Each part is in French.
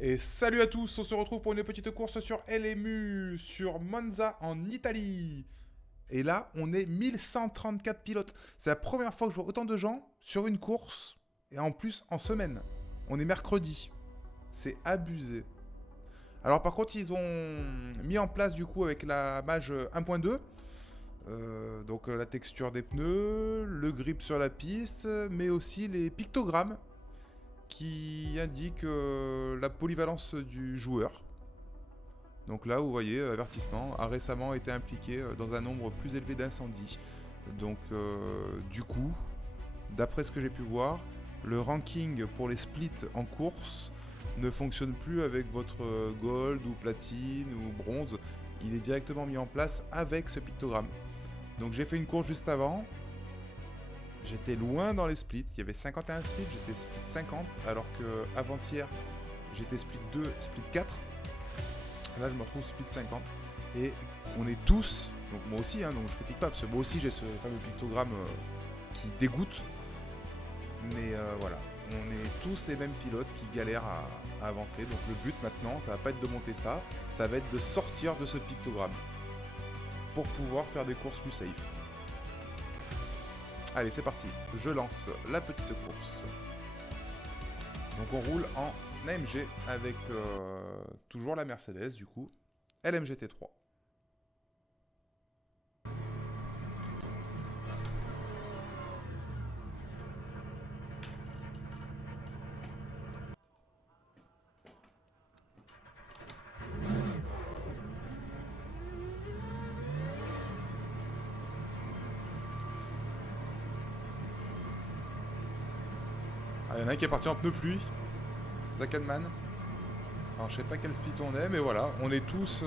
Et salut à tous, on se retrouve pour une petite course sur LMU, sur Monza en Italie. Et là, on est 1134 pilotes. C'est la première fois que je vois autant de gens sur une course, et en plus en semaine. On est mercredi. C'est abusé. Alors par contre, ils ont mis en place du coup avec la Mage 1.2, donc la texture des pneus, le grip sur la piste, mais aussi les pictogrammes qui indiquent la polyvalence du joueur. Donc là, vous voyez, avertissement a récemment été impliqué dans un nombre plus élevé d'incendies. Donc du coup, d'après ce que j'ai pu voir, le ranking pour les splits en course ne fonctionne plus avec votre gold ou platine ou bronze. Il est directement mis en place avec ce pictogramme. Donc j'ai fait une course juste avant. J'étais loin dans les splits. Il y avait 51 splits, j'étais split 50. Alors que avant-hier, j'étais split 2, split 4. Là, je me retrouve split 50. Et on est tous, donc moi aussi, hein, donc je critique pas, parce que moi aussi j'ai ce fameux pictogramme qui dégoûte. Mais voilà, on est tous les mêmes pilotes qui galèrent à avancer. Donc le but maintenant, ça va pas être de monter ça, ça va être de sortir de ce pictogramme pour pouvoir faire des courses plus safe. Allez, c'est parti, je lance la petite course. Donc on roule en AMG avec toujours la Mercedes du coup, LMG T3. Ah, il y en a un qui est parti en pneu pluie, Zakanman. Alors je sais pas quel split on est, mais voilà, on est tous...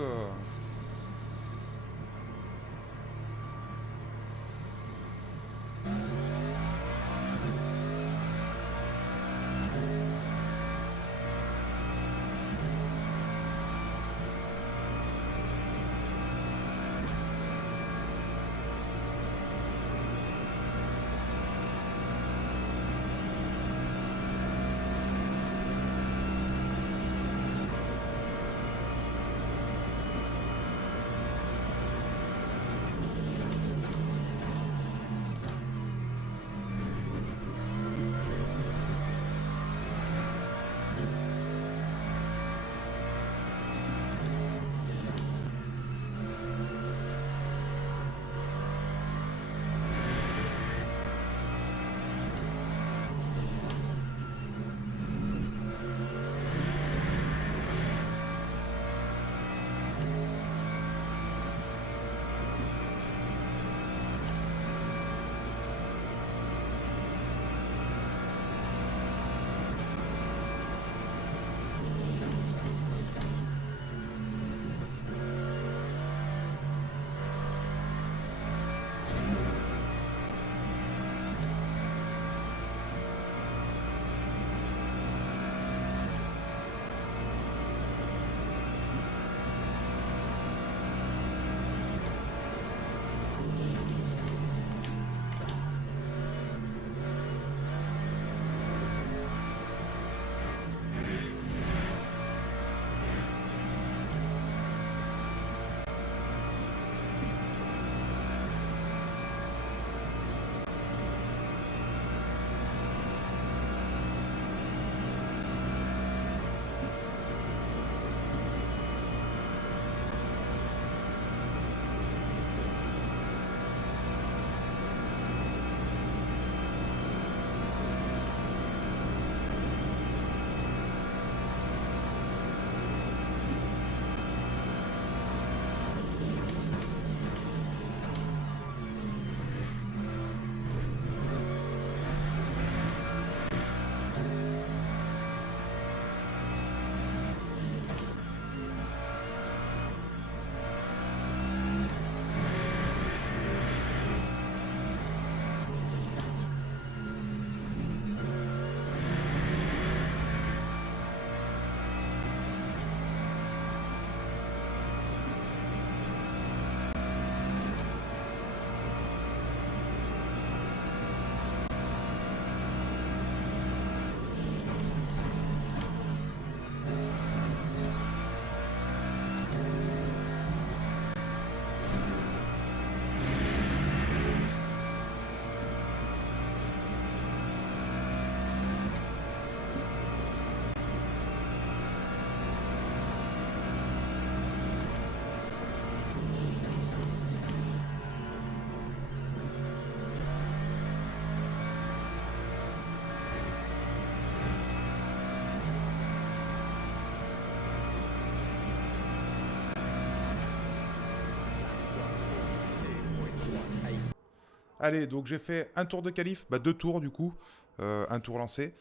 Allez, donc j'ai fait un tour de qualif, bah 2 tours du coup, un tour lancé.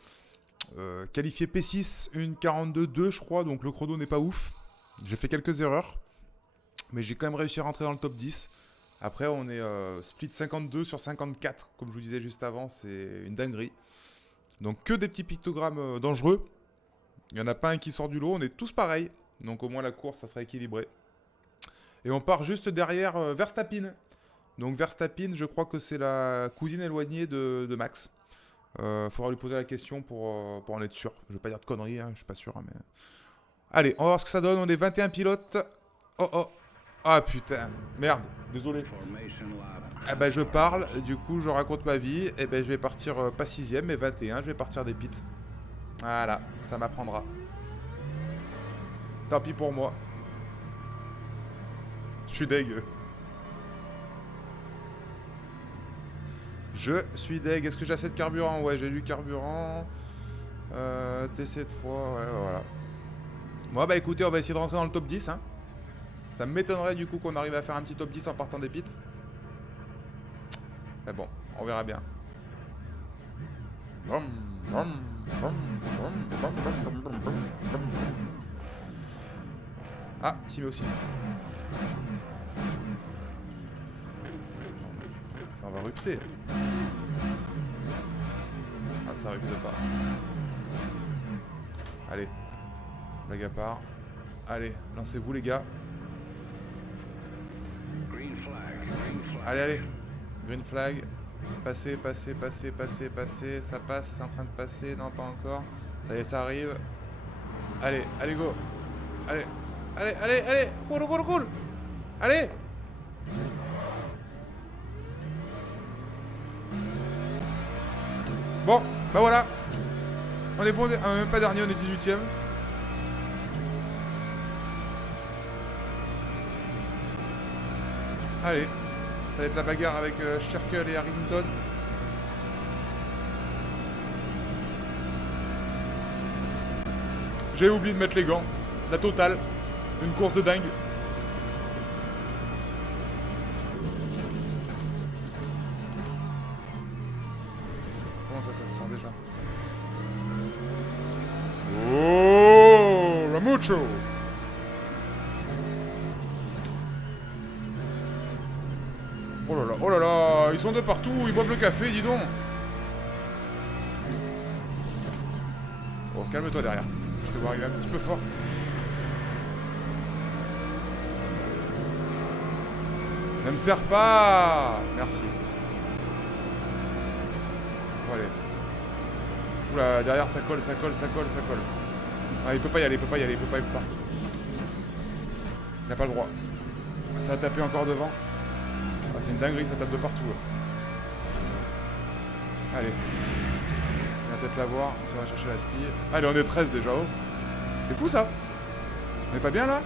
Qualifié P6, une 42-2 je crois, donc le chrono n'est pas ouf. J'ai fait quelques erreurs, mais j'ai quand même réussi à rentrer dans le top 10. Après on est split 52 sur 54, comme je vous disais juste avant, c'est une dinguerie. Donc que des petits pictogrammes dangereux. Il n'y en a pas un qui sort du lot, on est tous pareils. Donc au moins la course, ça sera équilibré. Et on part juste derrière Verstappen. Donc Verstappen, je crois que c'est la cousine éloignée de Max. Faudra lui poser la question pour en être sûr. Je vais pas dire de conneries, hein, je suis pas sûr. Hein, mais... Allez, on va voir ce que ça donne. On est 21 pilotes. Oh oh. Ah putain. Merde. Désolé. Eh ben je parle, du coup je raconte ma vie. Eh ben je vais partir pas 6ème mais 21. Je vais partir des pits. Voilà, ça m'apprendra. Tant pis pour moi. Je suis deg. Je suis deg. Est-ce que j'ai assez de carburant? Ouais, j'ai du carburant. TC3, ouais, voilà. Bon, bah écoutez, on va essayer de rentrer dans le top 10. Hein. Ça m'étonnerait du coup qu'on arrive à faire un petit top 10 en partant des pits. Mais bon, on verra bien. Ah, s'y met aussi. On va rupter. Ah, ça rupte pas. Allez. Blague à part. Allez, lancez-vous les gars. Allez, allez. Green flag. Passez, passez, passez, passez, passez. Ça passe, c'est en train de passer. Non, pas encore. Ça y est, ça arrive. Allez, allez, go. Allez, allez, allez, allez. Roule, roule, roule. Allez. Bon, bah voilà. On est bon, même pas dernier, on est 18ème. Allez, ça va être la bagarre avec Sterkel et Harrington. J'ai oublié de mettre les gants. La totale. Une course de dingue. Comment ça se sent déjà? Oh, Ramucho. Oh là là, ils sont de partout, ils boivent le café, dis donc. Oh, calme-toi derrière. Je te vois arriver un petit peu fort. Ne me serre pas. Merci. Bon, allez. Oula, derrière ça colle, ça colle, ça colle, ça colle. Ah, il peut pas y aller, il peut pas y aller, il peut pas, il peut pas. Il n'a pas le droit. Ça va taper encore devant. Ah, c'est une dinguerie, ça tape de partout. Là. Allez. On va peut-être la voir, si on va chercher la spie. Allez, on est 13 déjà, oh. C'est fou ça. On est pas bien là?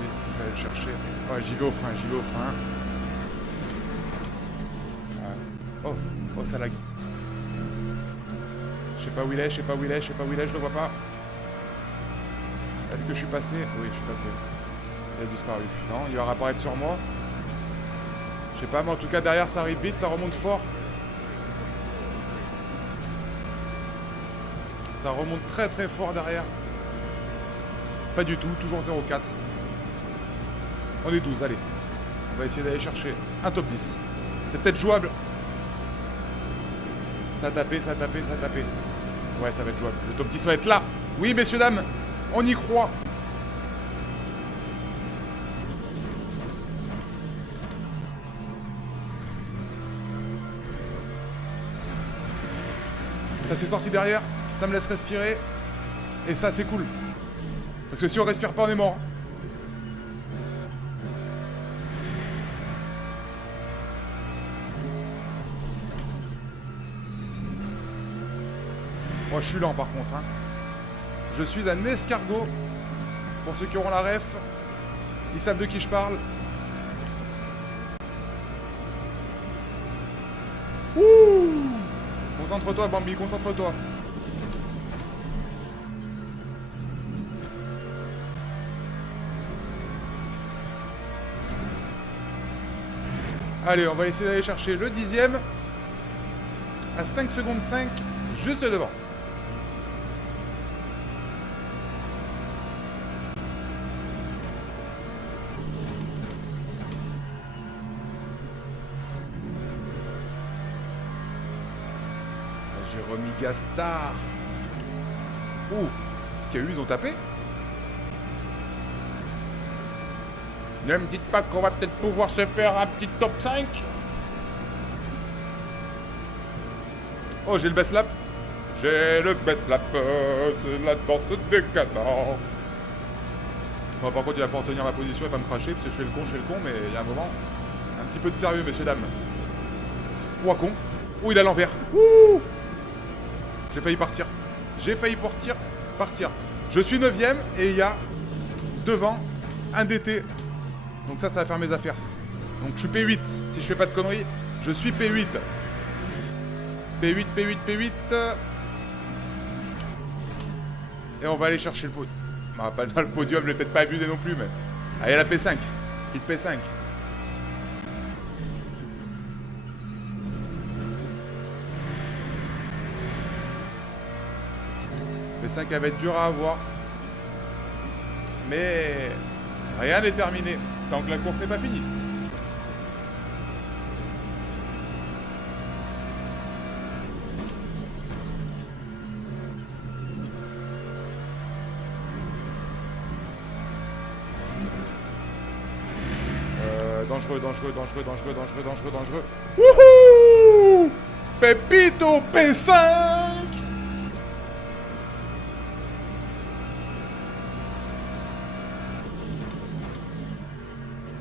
Oui, je vais aller le chercher. Ouais, j'y vais au frein, j'y vais au frein. Ouais. Oh, oh, ça lag. Je sais pas où il est, je sais pas où il est, je sais pas où il est, je le vois pas. Est-ce que je suis passé? Oui, je suis passé. Il a disparu. Non, il va réapparaître sur moi. Je sais pas, mais en tout cas derrière ça arrive vite, ça remonte fort. Ça remonte très très fort derrière. Pas du tout, toujours 0,4. On est 12, allez. On va essayer d'aller chercher un top 10. C'est peut-être jouable. Ça a tapé, ça a tapé, ça a tapé. Ouais, ça va être jouable. Le top 10 va être là. Oui, messieurs, dames, on y croit. Ça s'est sorti derrière, ça me laisse respirer. Et ça, c'est cool. Parce que si on respire pas, on est mort. Moi, je suis lent par contre. Hein. Je suis un escargot. Pour ceux qui auront la ref, ils savent de qui je parle. Ouh! Concentre-toi, Bambi, concentre-toi. Allez, on va essayer d'aller chercher le 10e. À 5 secondes 5, juste devant. J'ai remis Gastar. Ouh, est-ce qu'il y a eu, ils ont tapé? Ne me dites pas qu'on va peut-être pouvoir se faire un petit top 5. Oh, j'ai le best lap. J'ai le best lap, c'est la danse des canards. Bon, par contre, il va falloir tenir ma position et pas me cracher, parce que je fais le con, mais il y a un moment, un petit peu de sérieux, messieurs, dames. Ouah, con. Ouh, il a l'envers. Ouh. J'ai failli partir. J'ai failli partir. Je suis 9ème et il y a devant un DT. Donc ça va faire mes affaires, ça. Donc je suis P8, si je fais pas de conneries. Je suis P8. P8. Et on va aller chercher le podium. Bah, pas dans le podium, je vais peut-être pas abuser non plus, mais... Allez, la P5. Petite P5. P5, elle va être dure à avoir. Mais... rien n'est terminé. Tant que la course n'est pas finie. Dangereux. Wouhou! Pepito P5!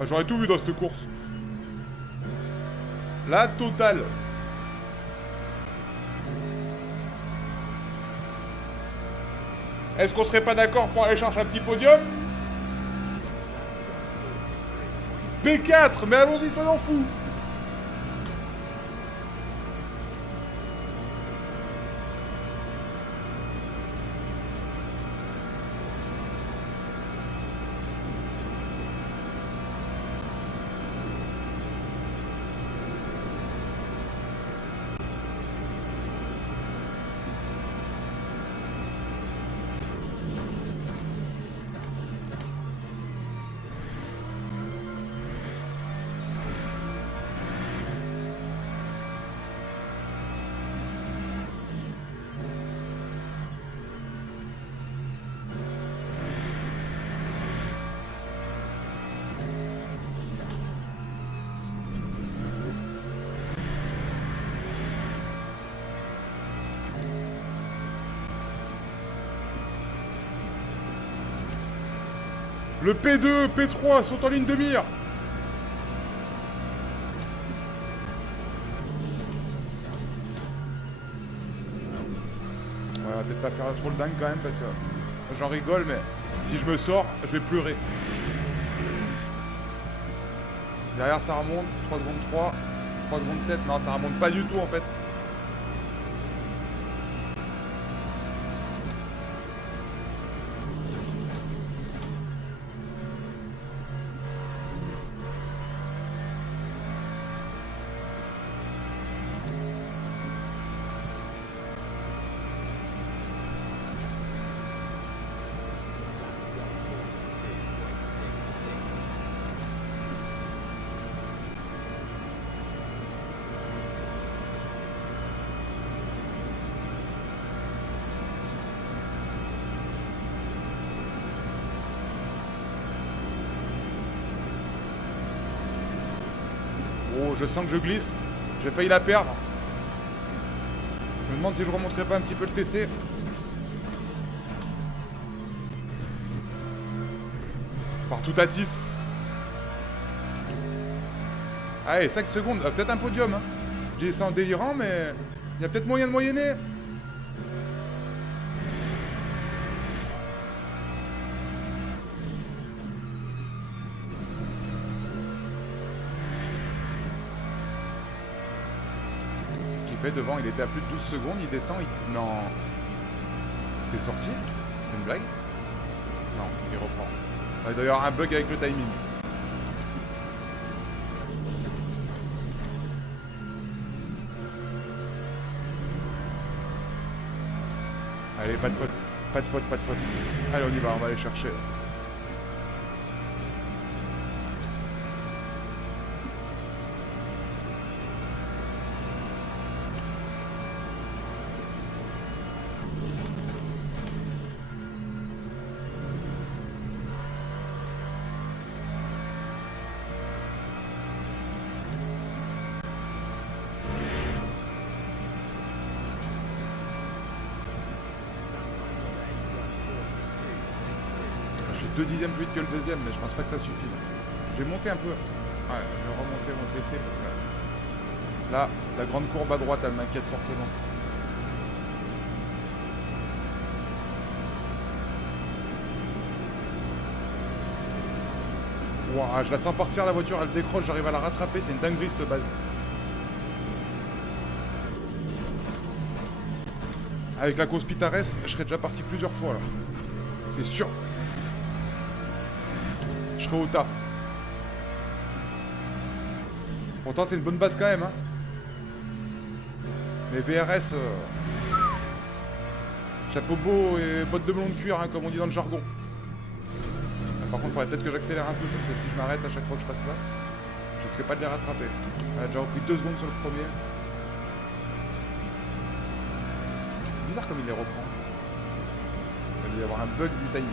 Ah, j'aurais tout vu dans cette course. La totale. Est-ce qu'on serait pas d'accord pour aller chercher un petit podium? P4, mais allons-y, soyons fous. Le P2, P3 sont en ligne de mire. On va peut-être pas faire trop le dingue quand même parce que j'en rigole, mais si je me sors, je vais pleurer. Derrière ça remonte, 3 secondes 3, 3 secondes 7, non ça remonte pas du tout en fait. Oh, je sens que je glisse. J'ai failli la perdre. Je me demande si je remonterai pas un petit peu le TC. Partout à 10. Allez, 5 secondes. Peut-être un podium. Hein. J'ai dit ça en délirant, mais il y a peut-être moyen de moyenner. Fait devant, il était à plus de 12 secondes, il descend, il... Non. C'est sorti? C'est une blague? Non, il reprend. Il doit y avoir un bug avec le timing. Allez, pas de faute. Pas de faute, pas de faute. Allez, on y va, on va aller chercher. Je suis 2 dixièmes plus vite que le deuxième, mais je pense pas que ça suffise. Je vais monter un peu. Ouais, je vais remonter mon PC parce que là, la grande courbe à droite, elle m'inquiète fortement. Ouah, je la sens partir la voiture, elle décroche, j'arrive à la rattraper, c'est une dinguerie cette base. Avec la course Pitares, je serais déjà parti plusieurs fois là. C'est sûr. Je serai au tas. Pourtant c'est une bonne base quand même hein. Mais VRS chapeau beau et bottes de melon de cuir hein, comme on dit dans le jargon. Par contre il faudrait peut-être que j'accélère un peu parce que si je m'arrête à chaque fois que je passe là, je risque pas de les rattraper. Elle a déjà repris 2 secondes sur le premier. Bizarre comme il les reprend. Il doit y avoir un bug du timing.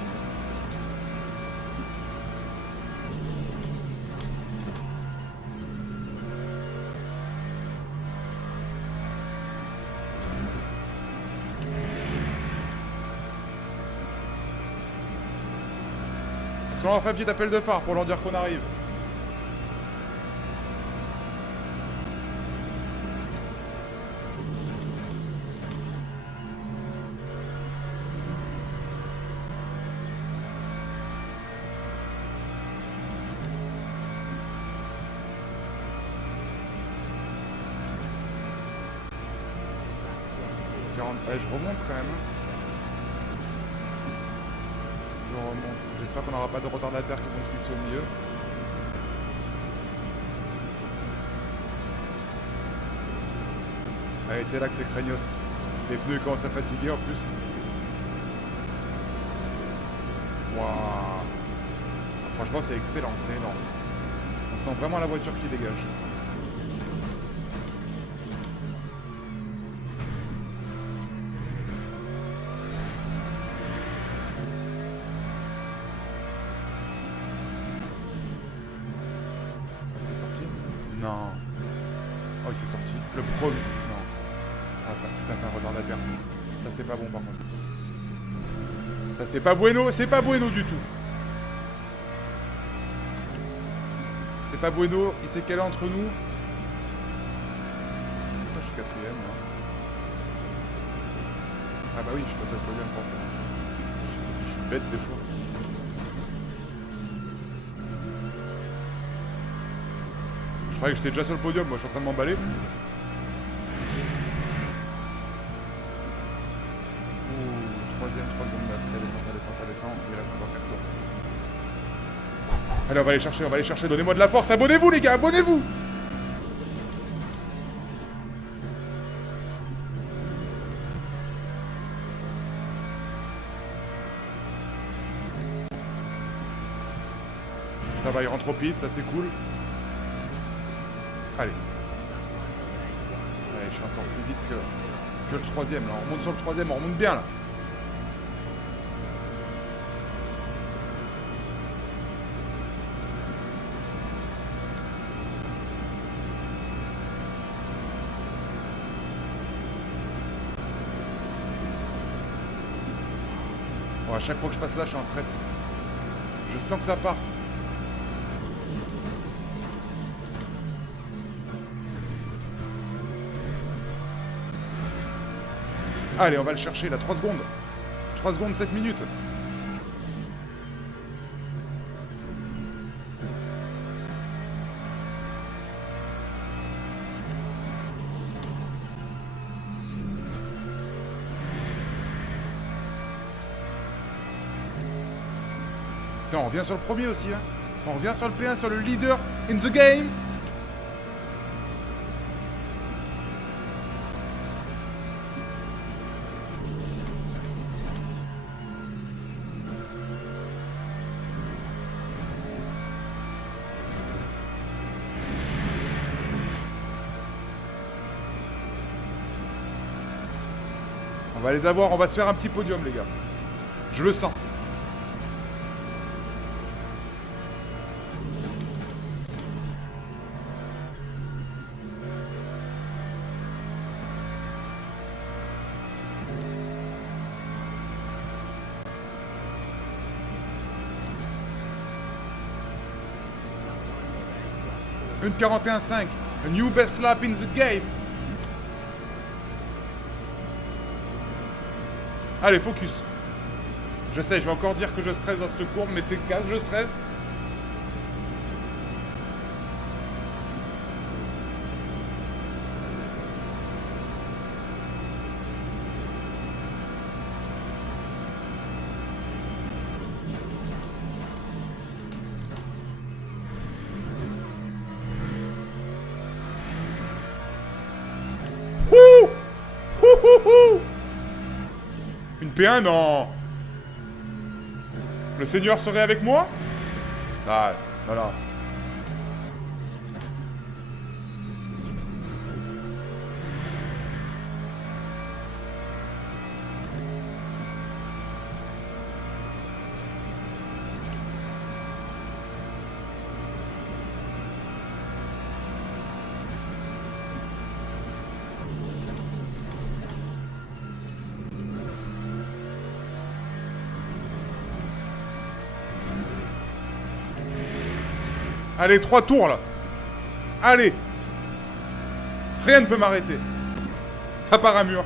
Est-ce qu'on leur fait un petit appel de phare pour leur dire qu'on arrive? Ouais, je remonte quand même. Je remonte. J'espère qu'on n'aura pas de retardataires qui vont se glisser au milieu. Allez, c'est là que c'est craignos. Les pneus commencent à fatiguer en plus. Waouh. Franchement, c'est excellent, c'est énorme. On sent vraiment la voiture qui dégage. Non. Oh, il s'est sorti. Le premier. Non. Ah, ça, putain, c'est un retardataire. Ça, c'est pas bon, par contre. Ça, c'est pas bueno. C'est pas bueno du tout. C'est pas bueno. Il s'est calé entre nous. Je suis quatrième, là. Ah bah oui, je suis pas sur le podium, forcément. Je suis bête, des fois. Je croyais que j'étais déjà sur le podium, moi je suis en train de m'emballer. Ouh, 3ème, 3 secondes 9, ça descend, ça descend, ça descend, il reste encore 4 tours. Allez, on va aller chercher, donnez-moi de la force, abonnez-vous les gars, abonnez-vous! Ça va, il rentre au pit, ça c'est cool. Allez. Allez, je suis encore plus vite que le 3ème là. On remonte sur le 3ème, on remonte bien là. Bon, à chaque fois que je passe là, je suis en stress. Je sens que ça part. Allez, on va le chercher, là, 3 secondes. 3 secondes, 7 minutes. Putain, on revient sur le premier aussi, hein. On revient sur le P1, sur le leader in the game. va les avoir, on va se faire un petit podium, les gars. Je le sens. Une 41.5. A new best lap in the game. Allez, focus. Je sais, je vais encore dire que je stresse dans cette courbe, mais c'est le cas, je stresse. Ouh! Ouh, ouh, ouh! Une P1, non. Le Seigneur serait avec moi? Ah, voilà. Allez, 3 tours, là. Allez. Rien ne peut m'arrêter. À part un mur.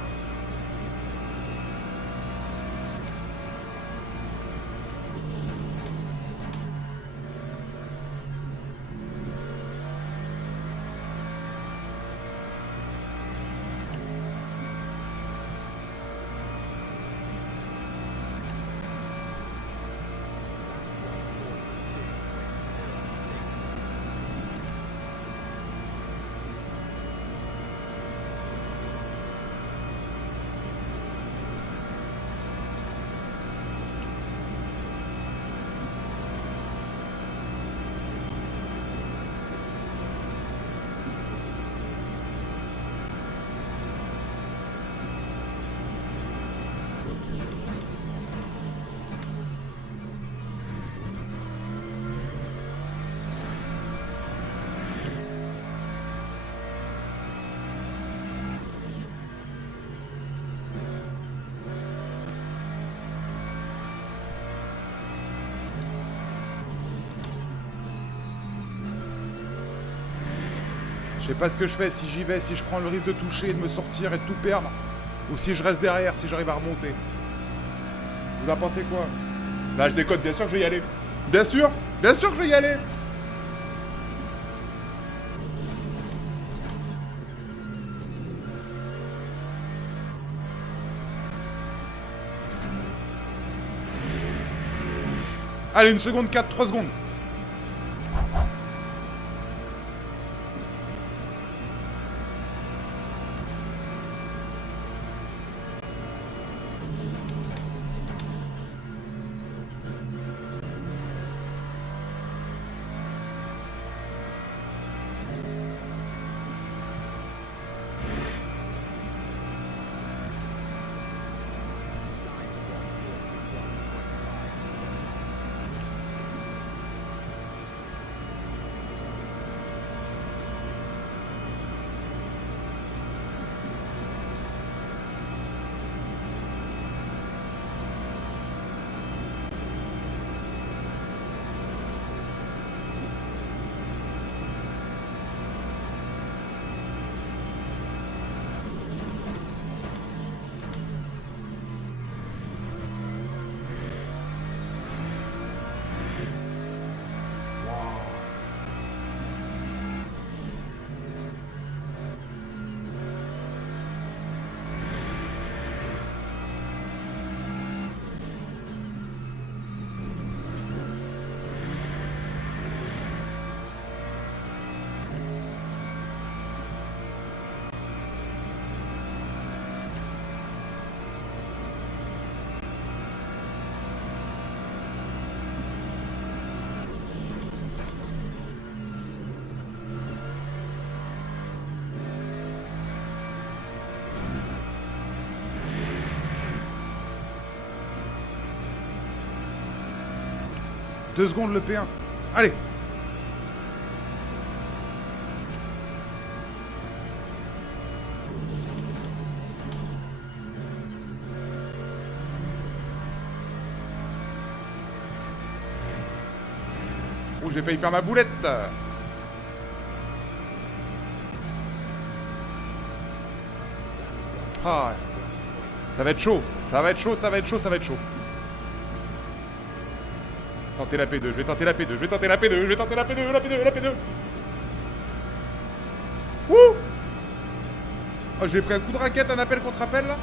Je sais pas ce que je fais, si j'y vais, si je prends le risque de toucher, de me sortir et de tout perdre. Ou si je reste derrière, si j'arrive à remonter. Vous en pensez quoi? Là, je décode, bien sûr que je vais y aller. Bien sûr que je vais y aller. Allez, 1 seconde 4, 3 secondes. 2 secondes le P1. Allez. Oh, j'ai failli faire ma boulette. Ah ouais. Ça va être chaud. Ça va être chaud, ça va être chaud, ça va être chaud. Tenter la P2, je vais tenter la P2, je vais tenter la P2, je vais tenter la P2, la P2, la P2. Ouh. Oh, j'ai pris un coup de raquette, un appel contre appel là.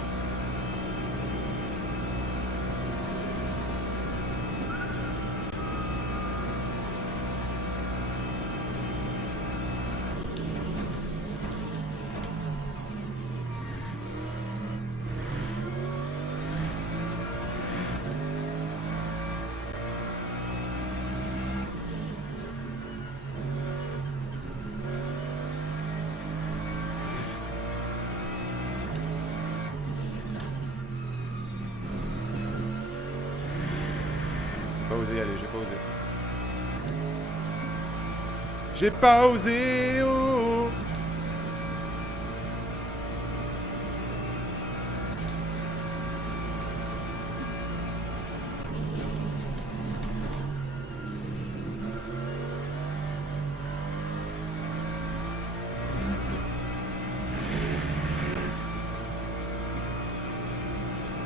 J'ai pas osé y aller, j'ai pas osé. J'ai pas osé, oh.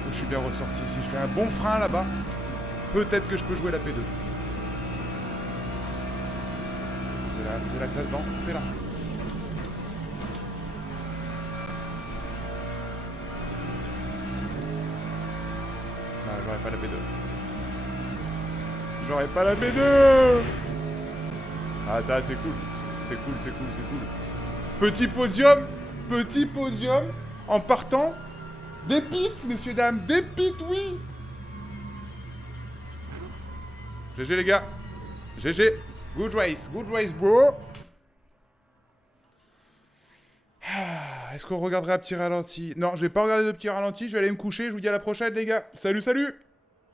Je suis bien ressorti. Si je fais un bon frein là-bas, peut-être que je peux jouer la P2. C'est là que ça se lance, c'est là. Non, j'aurais pas la P2. J'aurais pas la P2. Ah ça c'est cool. C'est cool, c'est cool, c'est cool. Petit podium en partant des pits, messieurs, dames, des pits, oui. GG les gars. GG. Good race, bro. Est-ce qu'on regarderait un petit ralenti? Non, je vais pas regarder de petit ralenti, je vais aller me coucher, je vous dis à la prochaine les gars. Salut, salut.